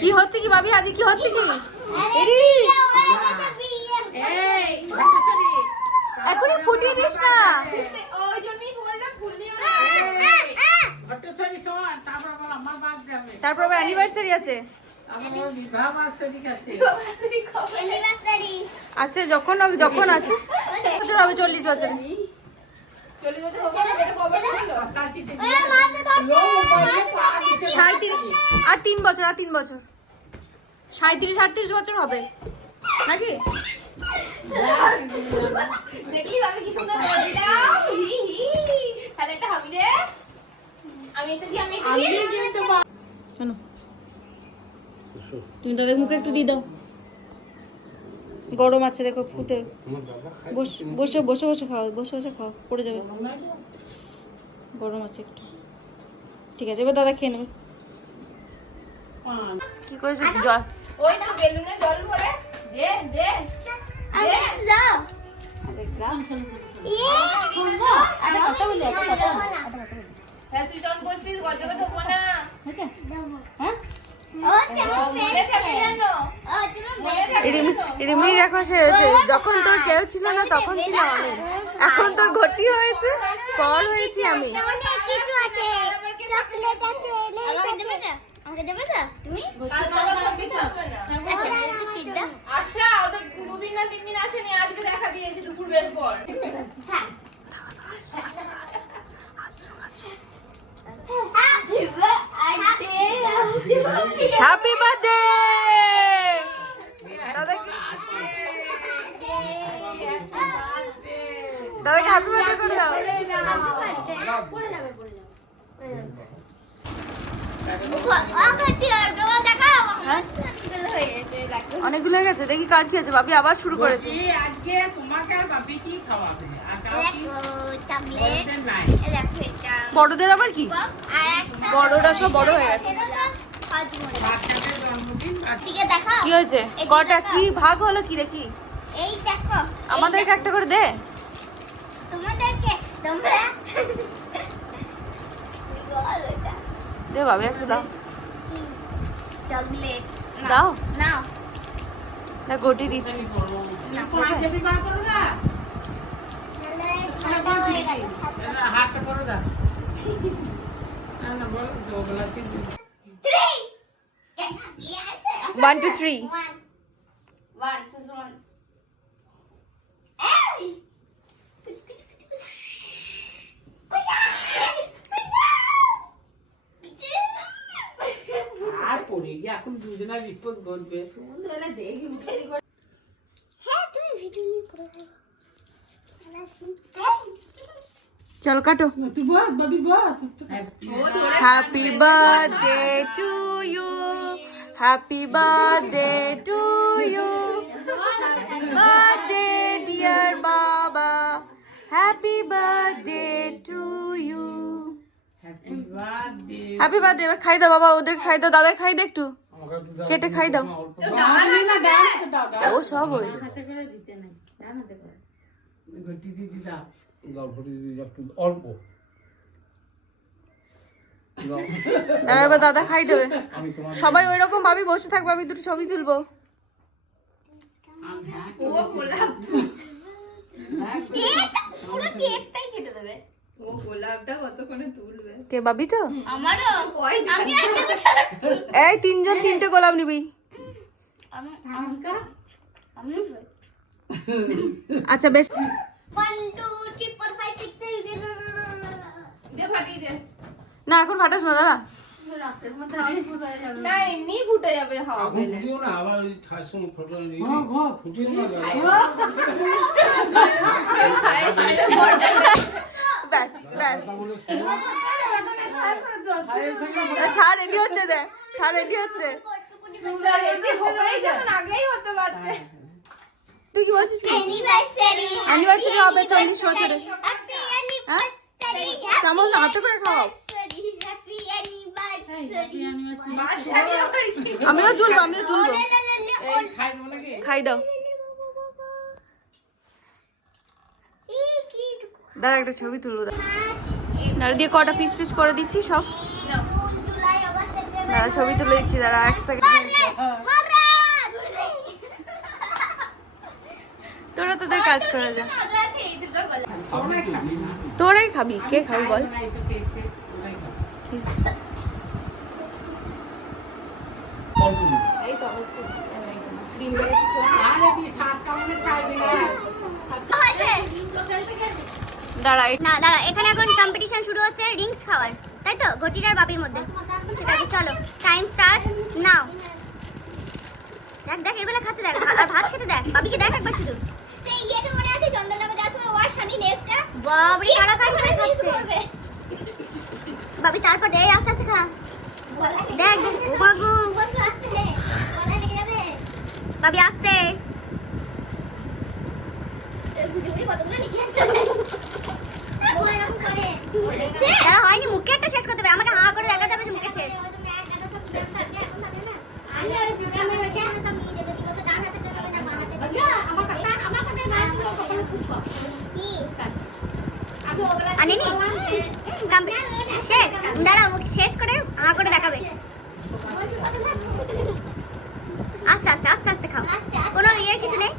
কি হচ্ছে কি ভাবি? আজ কি হচ্ছে কি? এরি। এখনই ফুটিয়ে দিস না। তারপর আবার অ্যানিভার্সারি আছে। আমার ওর বিবাহ বার্ষিক আছে। আছে যখন যখন আছে। বছর হবে? চল্লিশ বছর। চল্লিশ বছর হবে না, এটা কবে ছিল? পঁচাশিতে দিয়ে দেবে। লোক বলে পা দিতে সাঁত্রিশ আর তিন বছর আর তিন বছর। সাঁত্রিশ আটত্রিশ বছর হবে। নাকি? তুমি তাদের মুখে একটু দিয়ে দাও। গরম আছে দেখো ফুটে। বস- বসে বসে বসে খাও বসে বসে খাও পড়ে যাবে। গরম আছে একটু। ঠিক আছে এবার দাদা খেয়ে নেবে। কি করেছে? জল। ওই তো বেলুনে জল ভরে। দে দে দে। হ্যাঁ তুই যখন বলছিস গজে এখন সে যখন তোর কেউ ছিল না তখন ছিল এখন তোর ঘটি হয়েছে পর হয়েছি আমি। আর তোমার সবই থাকবে না আমাকে দেবে না তুমি আশা ওদের দুদিন না তিন দিন আসেনি আজকে দেখা দিয়েছে দুপুর বের পর হ্যাপি বার্থডে দাদাকে দাদাকে হ্যাপি বার্থডে করে দাও হ্যাঁ? অনেকগুলো হয়ে গেছে দেখি কার কি আছে। ভাবি আবার শুরু করেছে। আজকে তোমাকে আর কি খাওয়াবে? বড়দের আবার কি? বড়রা সব বড় হয়ে গেছে। কি হয়েছে? কটা? কি ভাগ হলো কি দেখি এই দেখো আমাদেরকে একটা করে দে। তোমাদেরকে তোমরা। দে ভাবি একটা দাও দাও নাও না গটি দিচ্ছি One, two, three. না নাহলে ঠান্ডা হয়ে গেল সাথে না, হাতটা করো না না না বলো তো ওগুলা কিন্তু three one two three one one this one এই আর পড়ে গিয়ে এখন দুজনা বিপদ ঘটবে। চল কাটো। তুই বস বাবি বস happy birthday to you happy birthday to you happy birthday dear বাবা happy birthday to you happy birthday happy birthday এবার খাই দাও বাবা ওদের খাই দাও দাদা খাই দে একটু। কেটে খাই দাও। ও সব ওই দিদি অল্প। এবার খাই দেবে। সবাই ওই রকম ভাবি বসে থাকবে আমি দুটো ছবি তুলবো। ও কেটে দেবে। ও গোলাপটা কতক্ষণে তুলবে? কে ভাবি তো এই তিনজন তিনটে গোলাপ নিবি আচ্ছা বেশ না এখন ফাটাস না দাঁড়া না এমনি ফুটে যাবে হাওয়া পেলে না আবার ওই খাওয়ার সময় নিয়ে ফুটিও না দাদা। ব্যাস রেডি হচ্ছে দে খা রেডি হচ্ছে তুই কি বলছিস অ্যানিভার্সারি হবে চল্লিশ বছরে হ্যাঁ চামচ হাতে করে খাওয়াও আমিও তুলবো আমিও তুলবো খাই খাই দাও দাঁড়া একটা ছবি তুলবো দাঁড়া দাঁড়া, দিয়ে কটা পিস পিস করে দিচ্ছি সব দাঁড়া, ছবি তুলে দিচ্ছি, দাঁড়া, এক সেকেন্ড তোরা তোদের কাজ করে যা। তোরাই খাবি, কে খাবি বল। আরে দাঁড়া না দাঁড়া এখানে এখন কম্পিটিশন শুরু হচ্ছে রিংস খাওয়ার তাই তো? ঘটিটার বাপির মধ্যে। চলো টাইম স্টার্ট নাও দেখ দেখ এবেলা খাচ্ছে দেখ আর ভাত খেতে দেখ। বাবিকে দেখ একবার শুধু। সেই ইয়েতে মনে আছে চন্দননগর যাওয়ার সময় ওয়ার শানি লেসটা? বাবরে কারা খাই করে খাচ্ছে? বাবি তারপর দে আস্তে আস্তে খা। দেখ দেখ ও বাবু বাবি আস্তে তারা হয়নি মুখে একটা শেষ করতে হবে আমাকে হা করে দেখাতে হবে যে মুখে শেষ আনিনি কমপ্লিট শেষ দাঁড়া শেষ করে হা করে দেখাবে আস্তে আস্তে আস্তে আস্তে খাও কোনো ইয়ের কিছু নেই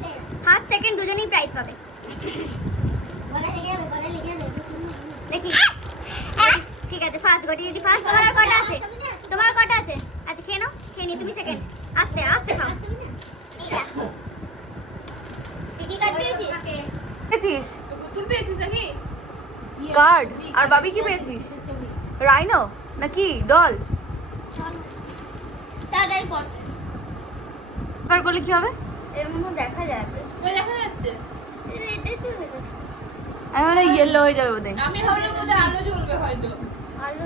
ফার্স্ট সেকেন্ড দুজনেই প্রাইজ পাবে দেখি ঠিক আছে ফার্স্ট গটি যদি ফার্স্ট আর কটা আছে তোমার আর কটা আছে আচ্ছা খেয়ে নাও খেয়ে নি তুমি সেকেন্ড আস্তে আস্তে খাও তুই কি কাট পেয়েছিস পেয়েছিস তুই পেয়েছিস নাকি কার্ড আর বাবি কি পেয়েছিস? রাইনো? নাকি? ডল? করলে কি হবে? দেখা যাবে। দেখা যাচ্ছে। হয়ে আমি মানে ইয়েলো হয়ে যাবে বোধহয়। আমি ভাবলাম বোধহয় আলো জ্বলবে হয়তো। আলো।